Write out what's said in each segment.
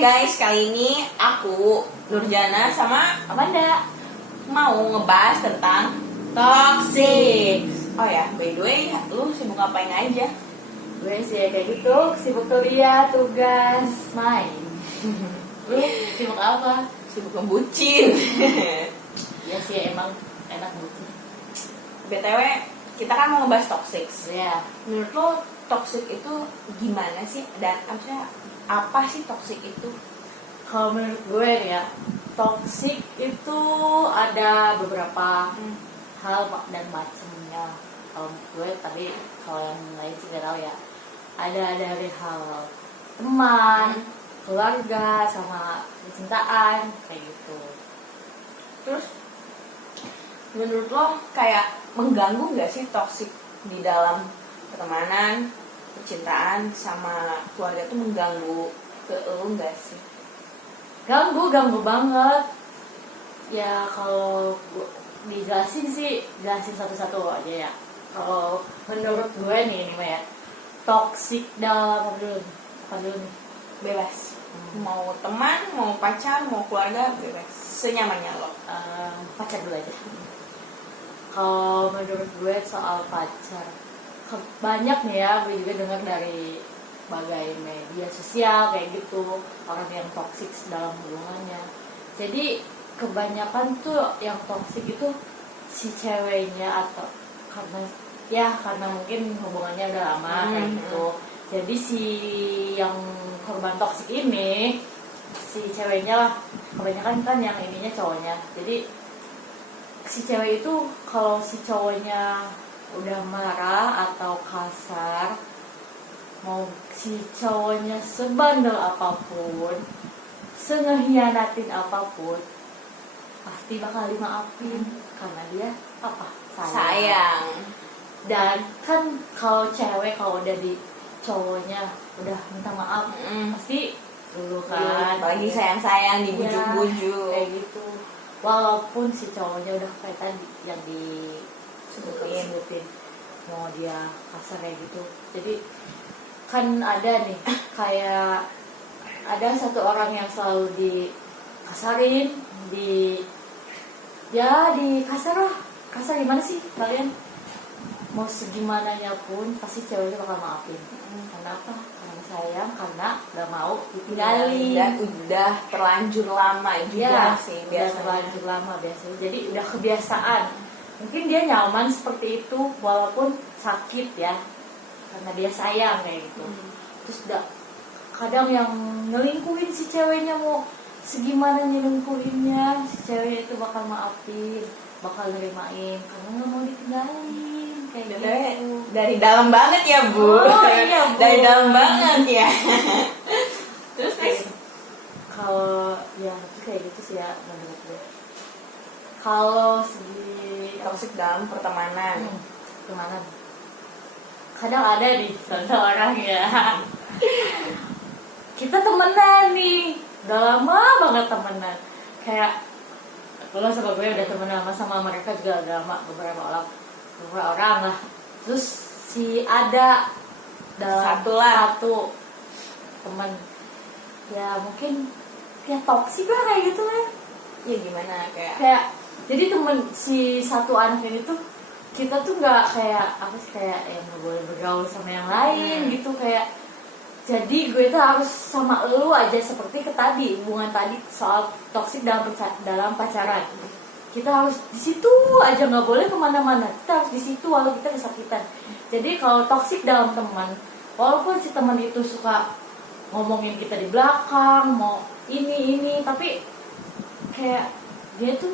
guys, kali ini aku, Nurjana sama Amanda mau ngebahas tentang toxic. Oh ya, by the way, lu sibuk ngapain aja? gue sih kayak gitu, sibuk kuliah, tugas, main. Lu sibuk apa? Sibuk ngebucin. Ya sih emang enak bucin. BTW, kita kan mau ngebahas toxic. Ya, Menurut lo toxic itu gimana sih? Dan maksudnya apa sih toxic itu? kalau menurut gue nih ya, toxic itu ada beberapa hal dan macamnya. Kalau gue tadi, kalau yang lain sih gak tahu ya. Ada dari hal teman, keluarga, sama percintaan kayak gitu. Terus menurut lo kayak mengganggu nggak sih toxic di dalam pertemanan, percintaan sama keluarga tuh mengganggu ke lo nggak sih? Ganggu banget. Ya kalau dijelasin sih, jelasin satu-satu aja ya. Kalau menurut gue nih mah ya, toxic dalam apa dulu nih? Bebas. Mau teman, mau pacar, mau keluarga, bebas. Senyamannya lo. Pacar dulu aja. Kalau menurut gue soal pacar, banyak nih ya, gue juga dengar dari berbagai media sosial kayak gitu, orang yang toksik dalam hubungannya. Jadi kebanyakan tuh yang toksik itu si ceweknya, atau karena mungkin hubungannya udah lama kayak gitu. Jadi si yang korban toksik ini, si ceweknya lah, kebanyakan kan yang ininya cowoknya. Jadi si cewek itu kalau si cowoknya udah marah atau kasar, mau si cowoknya sebandel apapun, sengehianatin apapun, pasti bakal dimaafin karena dia apa? Sayang. Dan kan kalau cewek kalau udah di cowoknya udah minta maaf, pasti dulu kan, Apalagi sayang-sayang, dibujuk-bujuk. kayak gitu. Walaupun si cowoknya udah kayak tadi yang disebutin mau dia kasar kayak gitu. Jadi kan ada nih kayak ada satu orang yang selalu dikasarin, di kasar lah. Kasar gimana sih kalian? Mau segimananya pun pasti ceweknya bakal maafin. Kenapa? Karena sayang, karena gak mau ditinggalin. Dan udah terlanjur lama juga sih udah biasanya. terlanjur lama biasanya. Jadi udah kebiasaan. Mungkin dia nyaman seperti itu walaupun sakit ya, karena dia sayang kayak gitu. Terus udah kadang yang ngelingkuhin si ceweknya, mau segimana nyelingkuhinnya, si ceweknya itu bakal maafin, bakal nerimain karena nggak mau ditinggalin kayak gitu. Dari dalam banget ya Bu. Oh iya Bu. Dari dalam banget ya. Terus Kalau ya itu kayak gitu sih ya menurut gue. Kalau segi toxic dalam pertemanan. kemana? Kadang ada nih seseorang ya. Kita temenan nih, udah lama banget temenan. Kayak lo sama gue udah temenan sama mereka juga udah lama, beberapa orang lah. Terus si ada dalam satu teman, ya mungkin kayak toksik lah kayak gitu lah. Ya gimana Kayak jadi temen si satu anak ini tuh, kita tuh nggak kayak apa sih, kayak yang nggak boleh bergaul sama yang lain gitu. Kayak jadi gue tuh harus sama lu aja, seperti ke tadi hubungan tadi soal toksik dalam pacaran. Kita harus di situ aja, nggak boleh kemana-mana. Kita harus di situ walau kita kesakitan. Jadi kalau toksik dalam teman, walaupun si teman itu suka ngomongin kita di belakang, mau ini, tapi kayak dia tuh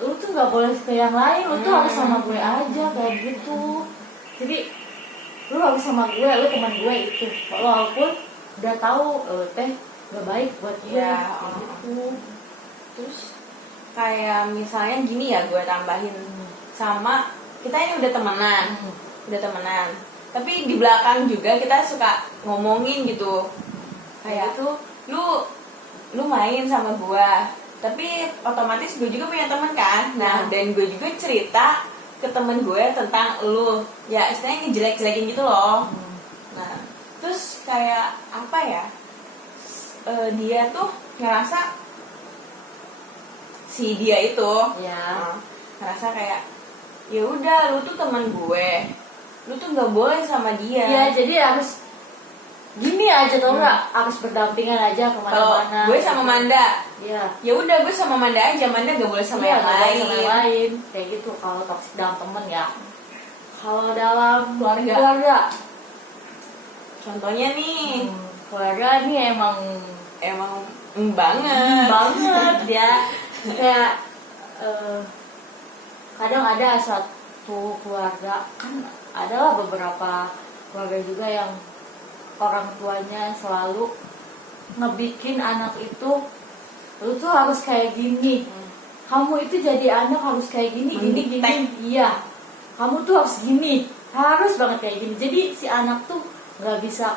lu tuh nggak boleh ke yang lain, lu tuh harus sama gue aja kayak gitu. Jadi lu harus sama gue, lu teman gue itu, walaupun udah tahu teh gak baik buat gue gitu. Terus kayak misalnya gini ya, gue tambahin sama kita ini udah temenan, tapi di belakang juga kita suka ngomongin gitu, kayak tuh lu main sama gue, tapi otomatis gue juga punya teman kan. Nah dan gue juga cerita ke temen gue tentang lu, ya istilahnya ngejelek-jelekin gitu loh. Nah terus kayak apa ya, dia tuh ngerasa si dia itu Ya. ngerasa kayak ya udah lu tuh teman gue, lu tuh nggak boleh sama dia. Iya, jadi harus gini aja tau nggak, harus berdampingan aja Kalau kemana-mana. gue sama Manda, Iya. ya udah gue sama Manda aja, Manda nggak boleh sama Iya, yang nggak boleh lain. sama yang lain. Kayak gitu kalau toksik dalam temen ya. Kalau dalam Keluarga. keluarga, Contohnya nih, keluarga ini emang emang banget. banget ya. Kayak kadang ada satu keluarga, kan adalah beberapa keluarga juga yang orang tuanya selalu ngebikin anak itu, lu tuh harus kayak gini, kamu itu jadi anak harus kayak gini, gini, Mendikte. iya, kamu tuh harus gini, harus banget kayak gini. Jadi si anak tuh nggak bisa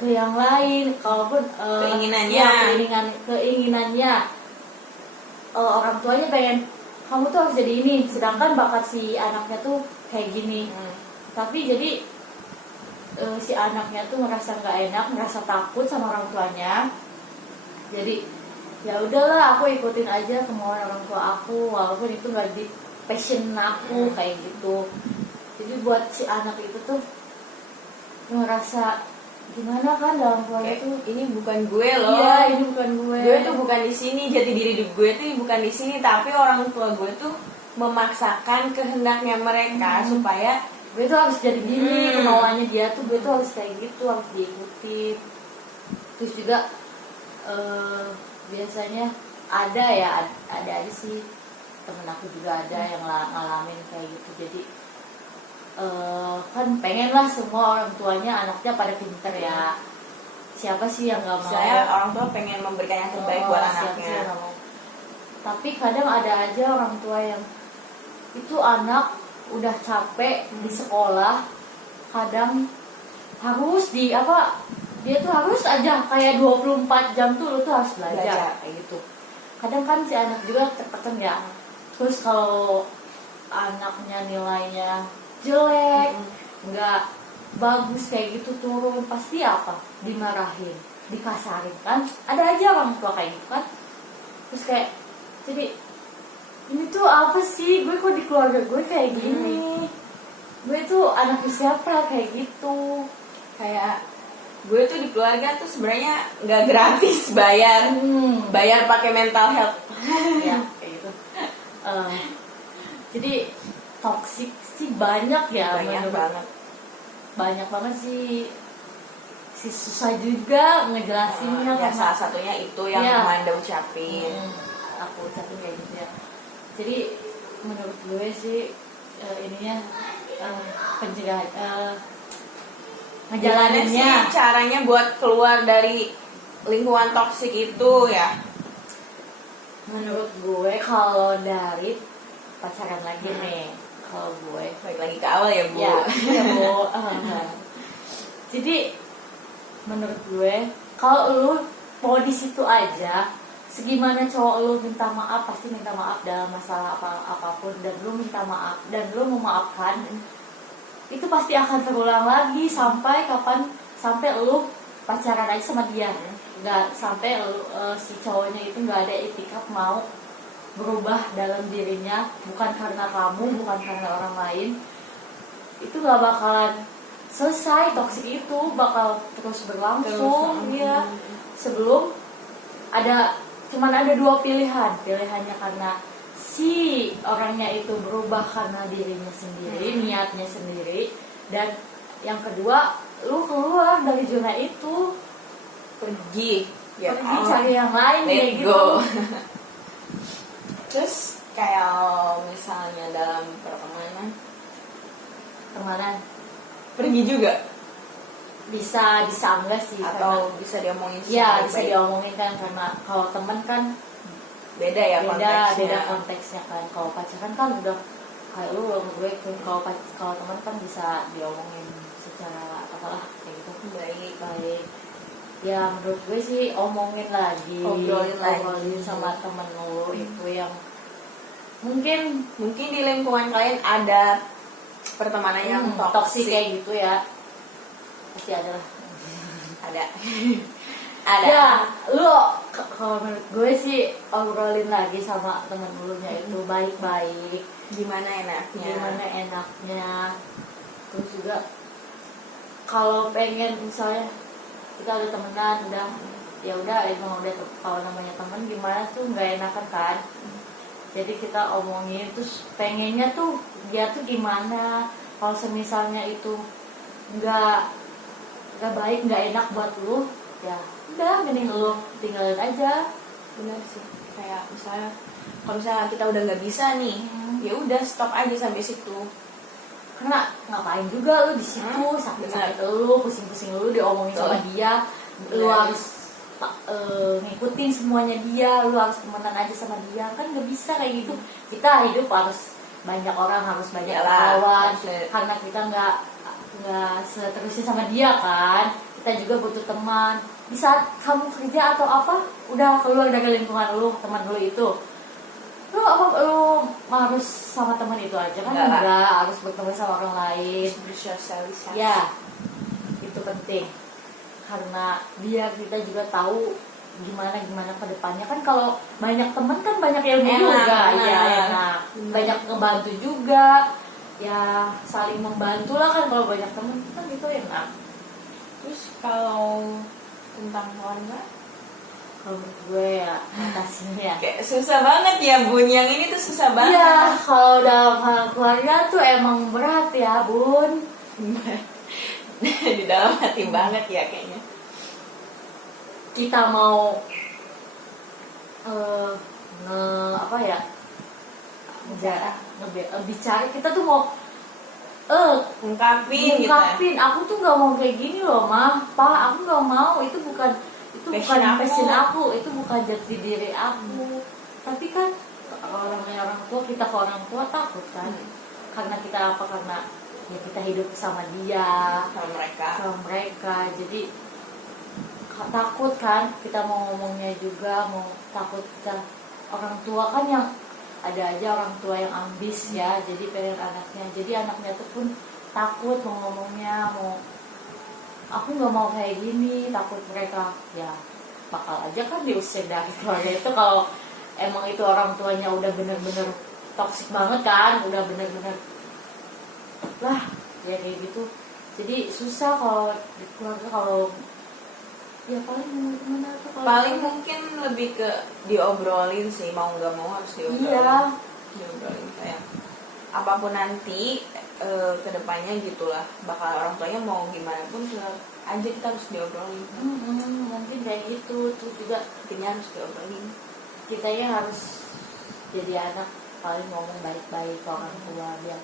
ke yang lain, kalaupun Keinginannya. ya, keinginannya orang tuanya pengen kamu tuh harus jadi ini, sedangkan bakat si anaknya tuh kayak gini. Tapi jadi si anaknya tuh ngerasa nggak enak, ngerasa takut sama orang tuanya. Jadi ya udahlah, aku ikutin aja kemauan orang tua aku, walaupun itu nggak di passion aku kayak gitu. Jadi buat si anak itu tuh ngerasa gimana kan dalam keluarga Kayak, tuh, ini bukan gue loh. iya ini bukan gue. Gue tuh bukan di sini, jati diri gue tuh bukan di sini, tapi orang tua gue tuh memaksakan kehendaknya mereka supaya Gue tuh harus jadi gini, kemauannya dia tuh gue tuh harus kayak gitu, harus diikuti. Terus juga biasanya ada ya, ada aja sih temen aku juga ada yang ngalamin kayak gitu. Jadi kan pengen lah semua orang tuanya anaknya pada pinter ya. Siapa sih yang nggak mau? saya orang tua pengen memberikan yang terbaik buat Siapa sih anaknya. yang nggak mau? Tapi kadang ada aja orang tua yang itu anak udah capek di sekolah, kadang harus di apa, dia tuh harus aja kayak 24 jam tuh lu tuh harus belajar kayak gitu. Kadang kan si anak juga tertekan ya. Terus kalau anaknya nilainya jelek, nggak bagus kayak gitu, turun, pasti apa? Dimarahin, dikasarin kan? Ada aja orang tua kayak gitu kan. Terus kayak jadi ini tuh apa sih, gue kok di keluarga gue kayak gini, gue tuh anak siapa kayak gitu. Kayak gue tuh di keluarga tuh sebenarnya nggak gratis bayar pakai mental health. Ya kayak gitu. Jadi toksik sih banyak ya, Banyak menurut- banget. banyak banget sih. Susah juga ngejelasinnya Ya, karena salah satunya itu yang Iya. Manda ucapin. aku ucapin kayak gitu ya. Jadi menurut gue sih ininya pencegahan Gimana sih ngejalaninnya. caranya buat keluar dari lingkungan toksik itu ya? Menurut gue kalau dari pacaran lagi nih, kalau gue Balik lagi ke awal ya, Bu. ya, ya Bu. Jadi menurut gue kalau lu mau di situ aja, segimana cowok lu minta maaf pasti minta maaf dalam masalah apapun, dan lu minta maaf dan lu memaafkan, itu pasti akan terulang lagi sampai kapan, sampai lu pacaran aja sama dia, nggak sampai si cowoknya itu nggak ada itikad mau berubah dalam dirinya, bukan karena kamu, bukan karena orang lain, itu nggak bakalan selesai. Toksik itu bakal terus berlangsung ya, sebelum cuman ada dua pilihannya karena si orangnya itu berubah karena dirinya sendiri, niatnya sendiri, dan yang kedua lu keluar dari zona itu, Pergi. Ya, pergi cari yang lain let kayak gitu. go. Terus kayak misalnya dalam pertemanan, Kemana pergi juga bisa enggak sih, atau bisa diomongin ya secara bisa baik? diomongin kan, karena kalau teman kan Beda ya konteksnya. beda konteksnya kan. Kalau pacaran kan udah kayak lu sama gue, kalau teman kan bisa diomongin secara apalah kayak gitu, baik. Ya menurut gue sih omongin lagi, Obrolin sama temen lu itu yang mungkin Mungkin di lingkungan kalian ada pertemanan yang toksik toksik. kayak gitu ya, pasti ada lah. Ada. Ada. Ya, lu kalau menurut gue sih obrolin lagi sama temen lu nya itu baik-baik. Gimana enaknya? Gimana enaknya. Terus juga kalau pengen misalnya kita udah temenan, udah ya udah emang udah kalau namanya temen gimana tuh nggak enakan kan. Jadi kita omongin terus pengennya tuh dia tuh gimana. Kalau semisalnya itu nggak baik nggak enak buat lu, ya udah mending lu tinggalin aja. Benar sih, kayak misalnya kalau misalnya kita udah nggak bisa nih, ya udah stop aja sampai situ. Karena ngapain juga lu di situ sakit-sakit lu, pusing-pusing lu diomongin sama dia, lu Benar. harus ngikutin semuanya dia, lu harus temenan aja sama dia, kan nggak bisa kayak gitu. Kita hidup harus banyak orang, harus banyak Iyalah, kawan, harus- karena kita nggak seterusnya sama dia kan. Kita juga butuh teman. Di saat kamu kerja atau apa, udah keluar dari lingkungan lu, teman lu itu, lu harus sama teman itu aja kan? Enggak, harus bertemu sama orang lain. Bersosialisasi. Ya, itu penting karena biar kita juga tahu gimana ke depannya. Kan kalau banyak teman kan banyak ilmu Enak, juga, benar. ya enak. Benar. Banyak ngebantu juga, ya saling membantu lah kan kalau banyak teman kan itu enak. Terus kalau tentang keluarga, Kalau menurut gue ya atasinya. kayak susah banget ya Bun, yang ini tuh susah banget. Iya, kalau dalam hal keluarga tuh emang berat ya Bun. Di dalam hati banget ya kayaknya. Kita mau apa ya, bicara kita tuh mau Ungkapin ngungkapin aku tuh nggak mau kayak gini loh mah, pak, aku nggak mau, itu bukan Passion aku. passion aku, itu bukan jati diri aku. Tapi kan orang tua, kita ke orang tua takut kan, karena kita apa, karena ya kita hidup sama dia, sama mereka. jadi takut kan kita mau ngomongnya juga, mau takut kita. Orang tua kan yang ada aja orang tua yang ambis ya, jadi pengen anaknya, jadi anaknya tuh pun takut mau ngomongnya, mau aku nggak mau kayak gini, takut mereka ya bakal aja kan diusir dari keluarga itu kalau emang itu orang tuanya udah bener-bener toksik banget kan, udah bener-bener lah ya kayak gitu. Jadi susah kalau di keluarga. Kalau ya paling gimana tuh kalau Paling mungkin lebih ke diobrolin sih, mau nggak mau harus diobrolin. iya. Diobrolin kayak apapun nanti kedepannya gitulah, bakal orang tuanya mau gimana pun tetap aja kita harus diobrolin. Mungkin kayak gitu. Terus juga Intinya harus diobrolin. kita ya harus jadi anak paling ngomong baik-baik ke orang tua biar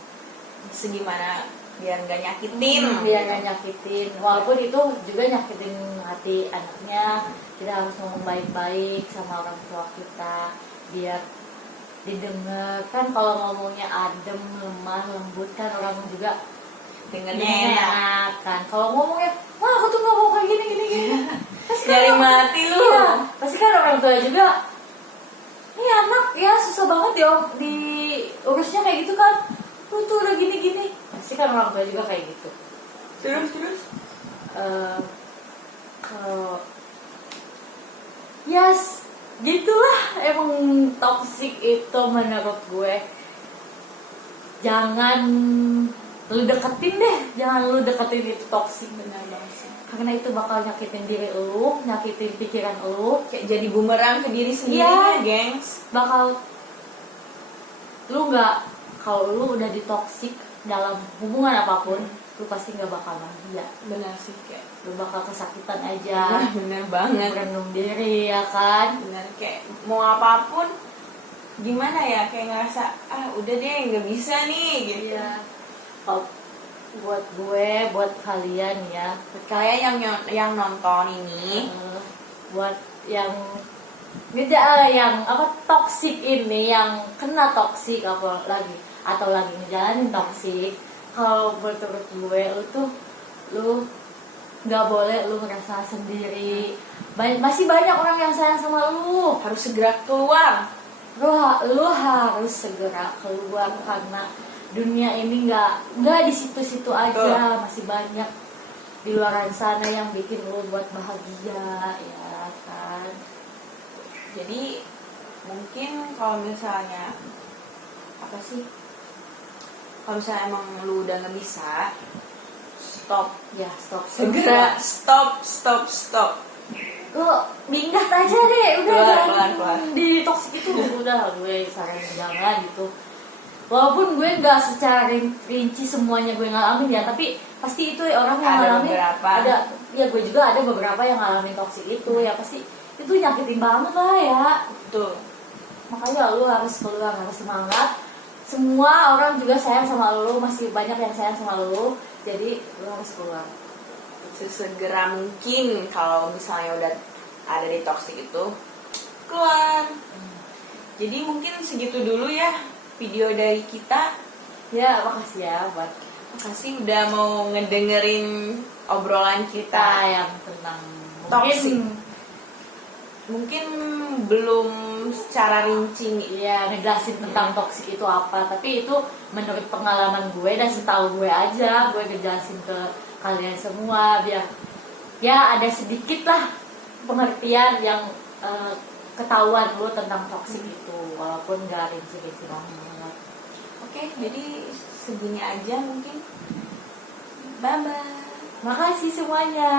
Segimana biar nggak nyakitin. biar nggak nyakitin, walaupun itu juga nyakitin hati anaknya. Kita harus ngomong baik-baik sama orang tua kita biar didengar. Kan kalau ngomongnya adem, lemah, lembut kan orang juga Dengernya dengernya enak. enak kan. Kalau ngomongnya wah aku tuh nggak mau kayak gini pasti kan Dari mati lu. iya, pasti kan orang tua juga, ini anak ya susah banget di urusnya kayak gitu kan, lu tuh udah gini pasti kan orang tua juga kayak gitu. Terus. Kalau yes gitulah, emang toxic itu menurut gue jangan lu deketin deh, jangan lu deketin itu toxic. Benar banget sih. Karena itu bakal nyakitin diri lu, nyakitin pikiran lu, Kayak jadi bumerang ke diri sendiri Iya. ya, gengs. bakal lu nggak, kalau lu udah ditoksik dalam hubungan apapun, lu pasti nggak bakal bahagia, Benar sih, kayak lu bakal kesakitan aja, benar banget. merenung diri ya kan. Benar, kayak mau apapun gimana ya, kayak ngerasa udah deh nggak bisa nih gitu. Iya. Kalau buat gue, buat kalian ya, Buat kalian yang nonton ini, buat yang beda, yang apa toksik ini, yang kena toksik apa lagi atau lagi ngejalanin toksik, kalau menurut gue lu nggak boleh lu ngerasa sendiri. Masih banyak orang yang sayang sama lu. harus segera keluar. Lu harus segera keluar karena dunia ini nggak di situ-situ aja. Masih banyak di luar sana yang bikin lo buat bahagia ya kan. Jadi mungkin kalau misalnya apa sih, kalau misalnya emang lu udah nggak bisa, stop, Ya stop segera stop. lo minggat aja deh, udah Keluar. di toksik itu udah, gue saranin jangan gitu. Walaupun gue nggak secara rinci semuanya gue ngalamin ya, tapi pasti itu orang yang Ada ngalamin beberapa. ada ya, gue juga ada beberapa yang ngalamin toksik itu ya, pasti itu nyakitin banget lah ya. Tuh. Makanya lu harus keluar, harus semangat. Semua orang juga sayang sama lu, masih banyak yang sayang sama lu, jadi lu harus keluar. Sesegera mungkin kalau misalnya udah ada di toxic itu, keluar. Jadi mungkin segitu dulu ya video dari kita. Ya makasih ya buat Makasih udah mau ngedengerin obrolan kita kita. yang tentang Toxic. Mungkin belum secara rinci iya ngejelasin tentang toksik itu apa, tapi itu menurut pengalaman gue dan setahu gue aja, gue ngejelasin ke kalian semua biar ya ada sedikit lah pengertian yang ketahuan lo tentang toksik itu, walaupun gak rinci-rinci banget. Oke, jadi segini aja mungkin. Bye bye. Makasih semuanya.